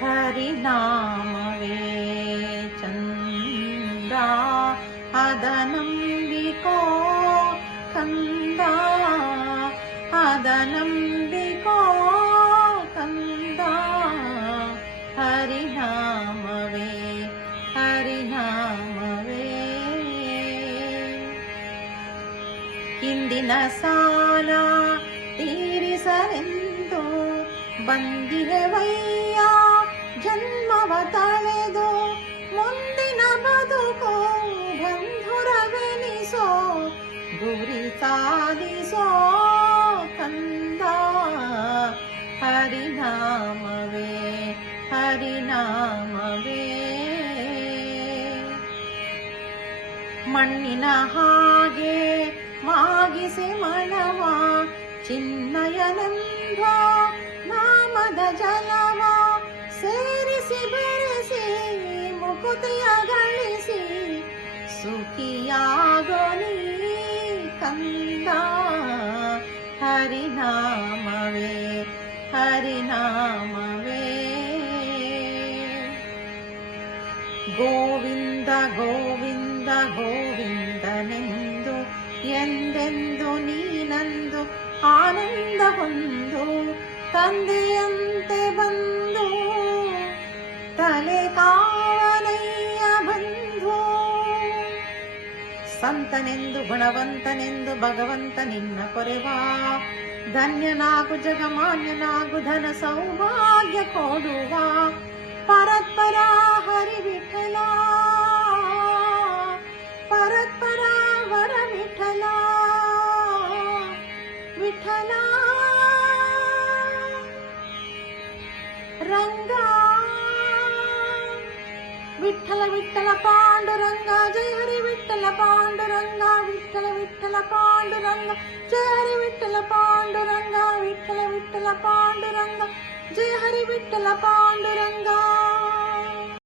ಹರಿನಾಮವೇ ಚಂದ ಅದ ನಂಬಿಕೋ ಕಂದ, ಅದ ನಂಬಿಕೋ ಕಂದ. ಹರಿನಾಮವೇ ಹರಿನಾಮವೇ. ಹಿಂದಿನ ಸಾಲ ತೀರಿಸಲೆಂದು ಬಂದಿರುವಯ್ಯ ಜನ್ಮವ ತಳೆದು, ಮುಂದಿನ ಬದುಕು ಬಂಧುರವೆನಿಸೋ ಗುರಿ ಸಾಧಿಸೋ ಕಂದ. ಹರಿನಾಮವೇ ಹರಿನಾಮವೇ. ಮಣ್ಣಿನ ಹಾಗೆ ಮಾಗಿಸಿ ಮನವ ಚಿನ್ನಯನೆಂಬ ನಾಮದ ಜಲವ ಸೇರಿಸಿ ಬೆರೆಸಿ ಮುಕುತಿಯ ಗಳಿಸಿ ಸುಖಿಯಾಗೋ ನೀ ಕಂದ. ಹರಿನಾಮವೇ ಹರಿನಾಮವೇ. ಗೋವಿಂದ ಗೋವಿಂದ ಗೋವಿಂದನೆಂದು ಎಂದೆಂದು ನೀನಂದು ಆನಂದ ಹೊಂದು, ತಂದೆಯಂತೆ ಬಂದು ತಲೆ ಕಾವನಯ್ಯ ಬಂಧು. ಸಂತನೆಂದು ಗುಣವಂತನೆಂದು ಭಗವಂತ ನಿನ್ನ ಕೊರೆವಾ, ಧನ್ಯನಾಗು ಜಗಮಾನ್ಯನಾಗು ಧನ ಸೌಭಾಗ್ಯ ಕೊಡುವ ಪರತ್ಪರ ಹರಿ ವಿಠಲ, ಪರತ್ಪರ ವರ ವಿಠಲ ವಿಠಲ. ರಂಗ ವಿಠಲ ವಿಠಲ ಪಾಂಡುರಂಗ ಜಯ ಹರಿ ವಿಠಲ ಪಾಂಡುರಂಗ, ವಿಠಲ ವಿಠಲ ಪಾಂಡುರಂಗ ಜಯ ಹರಿ ವಿಠಲ ಪಾಂಡುರಂಗ, ವಿಠಲ ವಿಠಲ ಪಾಂಡುರಂಗ ಜಯ ಹರಿ ವಿಠಲ ಪಾಂಡುರಂಗ.